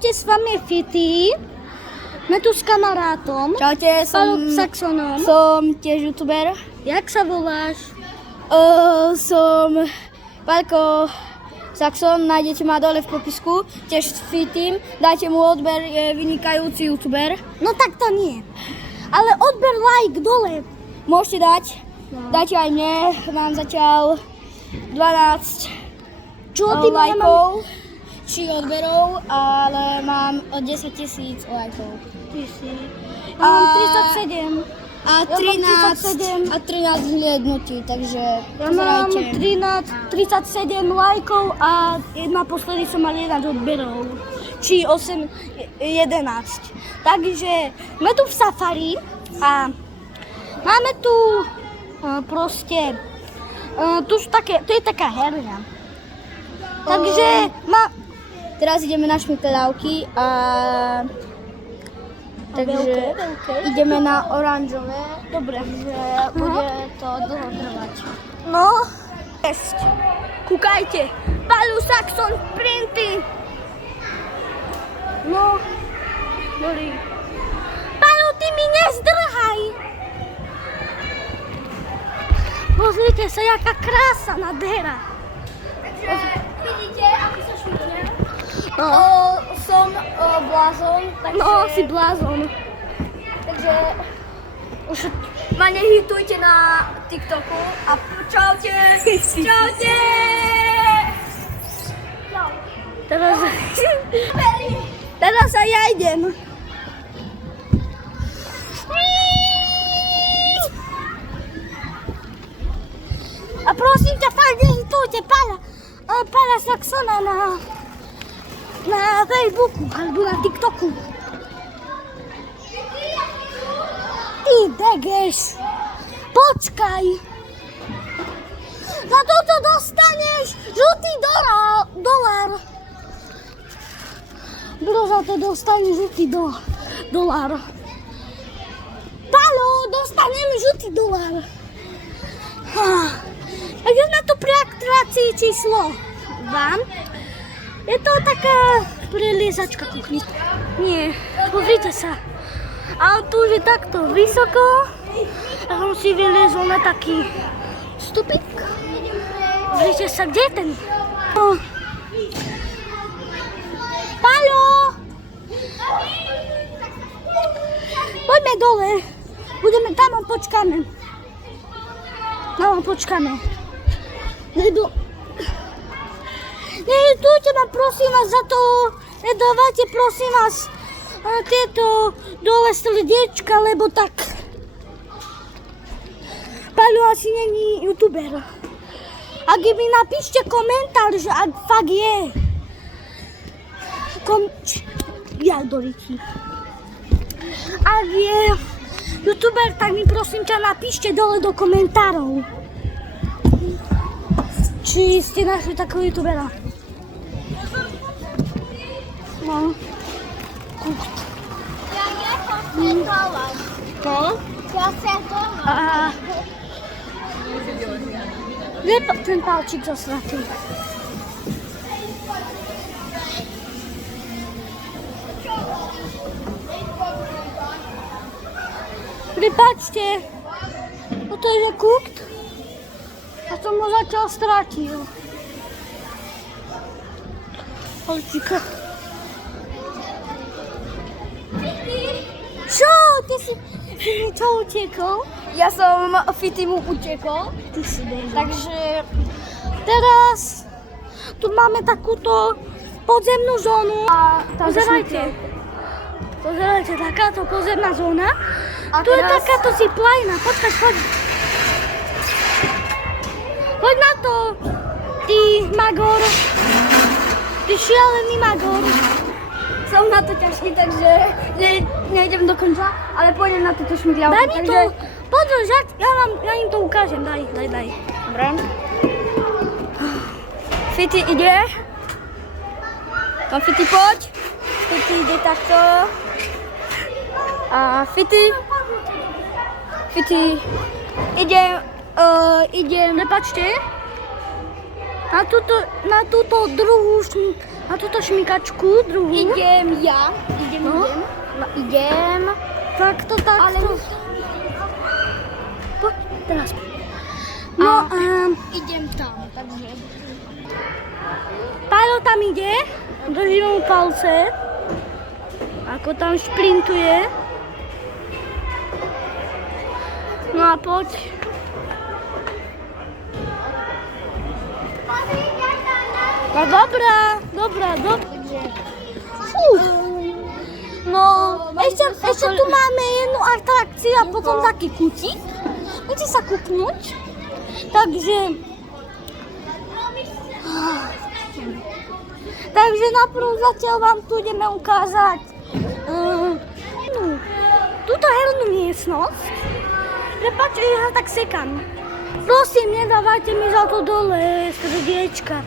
S vami je Fity. Sme tu s kamarátom. Čaute, Saxonom. som tiež youtuber. Jak sa voláš? Som Paľko Saxon, nájdete ma dole v popisku, tiež s Fitym. Dajte mu odber, je vynikajúci youtuber. No tak to nie. Ale odber like dole. Môžete dať, dajte aj mne, mám zatiaľ 12 Čo ty lajkov či odberov, ale mám 10 000 lajkov. Ty si. Ja mám 37. A Ja mám 13 hliadnutí, takže Ja mám pozerajte. 37 lajkov a naposledy som mal 11 odberov. Či 8, 11. Takže sme tu v safari a máme tu proste, tu sú také, to je taká herňa. Takže Teraz ideme na šmikľavky a takže ideme na oranžové. dobre. Že bude to dlho trvať. No, kúkajte, Paľu Saxon printy. No, dobrý. Paľu, ty mi nezdrhaj. Pozrite sa, jaká krása nádhera. Vidíte, ako sa šmikne? No, Som blázon, takže... no si blázon. Takže už ma nehitujte na TikToku a čaute! Čaute! Teraz sa ja idem. A prosím ťa, fakt nehitujte Paľa Saxona na Facebooku alebo na TikToku. Ty degeš, počkaj. Za toto dostaneš žltý dolár. Bro, za to dostaneš žltý dolár. Paľo, dostanem žltý dolár. Takže na to preaktivácii číslo 2. Je to taká preliezačka kuchyň. Nie, pozrite sa. A tu už je takto vysoko. A on si vyliezol na taký stupík. Pozrite sa, kde je ten? Paľo! Poďme dole. Budeme tam a počkáme. Tam počkáme. Nehitujte ma, prosím vás, za to nedávajte, prosím vás, tieto dole srdiečka, lebo tak. Paľo asi není youtuber. Ak mi napíšte komentár, že ak fakt je ak je youtuber, tak mi prosím ťa napíšte dole do komentárov. Či ste našli takého youtubera. No. Kde je ten palčík zasratý? Prepáčte, toto je že kukt a som ho zatiaľ stratil. Palčíka. Čo? Ty si čo utekol? Ja som Fitymu utekol, Ty si debil. takže Teraz tu máme takúto podzemnú zónu. Pozerajte. Pozerajte, takáto podzemná zóna. A Tu je teraz- takáto zipline. Počkaj, poď. Poď na to, ty magor. Ty šialený magor. som na to ťažký, takže nejdem do konca, ale pôjdem na túto šmikľavku. Daj mi to, podržať, ja im to ukážem, daj. Dobre. Fity ide. No Fity poď. Fity ide takto. A Fity idem. Prepačte, na túto druhú, na túto šmikačku druhú. Idem No idem. Takto. Ale... Poď, teraz. No, idem tam, takže... Pálo tam ide, držíme mu palce, ako tam šprintuje. No a poď. No dobrá. Fú. No, ešte tu máme jednu atrakciu a potom taký kutík. Môžete sa kúknuť. Takže naprv zatiaľ vám tu ideme ukázať túto hernú miestnosť. Prepáčte, že sa tak sekám. Prosím, nedávajte mi za to dole srdiečka.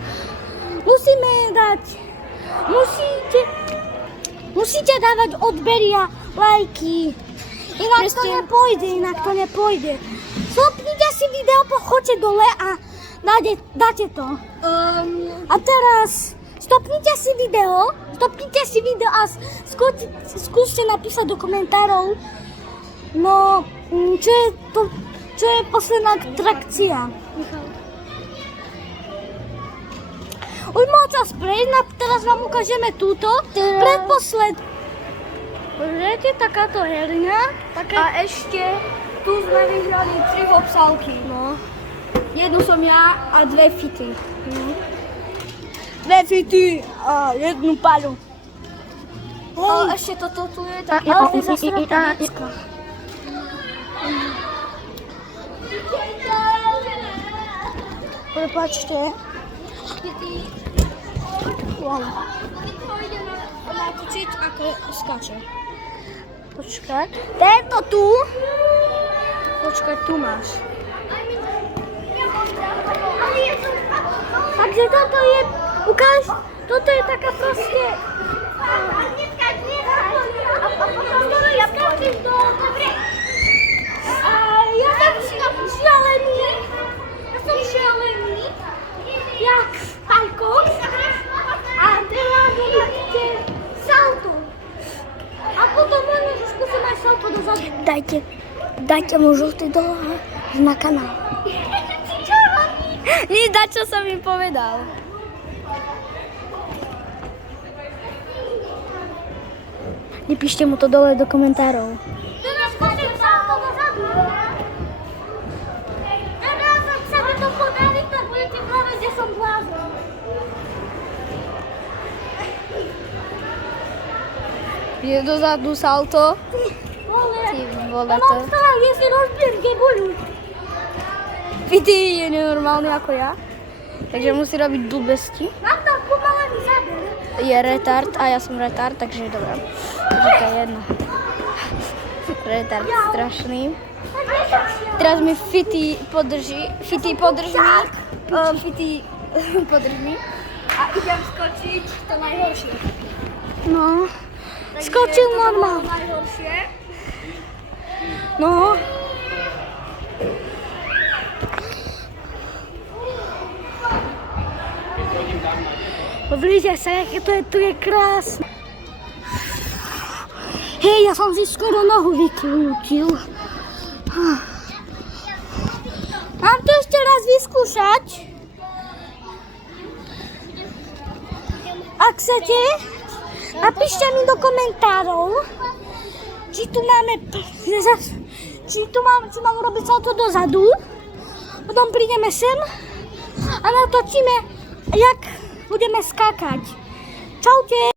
Musíte dávať odbery a lajky. Inak to nepôjde. Stopnite si video, pochoďte dole a dáte to. A teraz stopnite si video a skúste napísať do komentárov, no, čo je posledná atrakcia. Už mal čas prejsť, teraz vám ukážeme túto, predposled. Pozrite, takáto herňa. A ešte tu sme vyhrali 3 hopsálky. No. Jednu som ja a 2 fity. 2 fity a jednu paľu. Ale ešte toto tu je tak... Ale to je zase raketička. Prepáčte. Wow. Naučiť, ako skáče. Počkaj. Tento tu. Počkaj, tu máš. Takže toto je, ukáž, toto je taká proste... Ja skočím do... Ja som šialený. Jak Paľko. A teraz robíte salto. A potom možno skúsim aj salto dozadu. Dajte mu žltý dolar na kanál. Čo robíš? Nič, čo som im povedal. Nepíšte mu to dole do komentárov. Teraz skúsim salto dozadu. Teraz ak sa mi to podarí, tak budete povedať, že som blázon. Je dozadu salto. Ty vole to. Mám strach, jestli rozbierke budú. Fity je nenormálny ako ja. Takže musí robiť blbosti. Mám tam pomalený záber. Je retard a ja som retard, takže dobré. Takže to je jedno. Retard strašný. Teraz mi Fity podrží. Fity podrž mi. A idem skočiť to najhoršie. No, skočil normálne. Najhoršie. No. Pozrite sa, aké to je, tu je krásne. Hej, ja som si skoro nohu vykrútil. Mám to ešte raz vyskúšať. Ak chcete, napíšte mi do komentárov, či mám robiť salto dozadu. Potom prídeme sem a natočíme, jak budeme skákať. Čaute.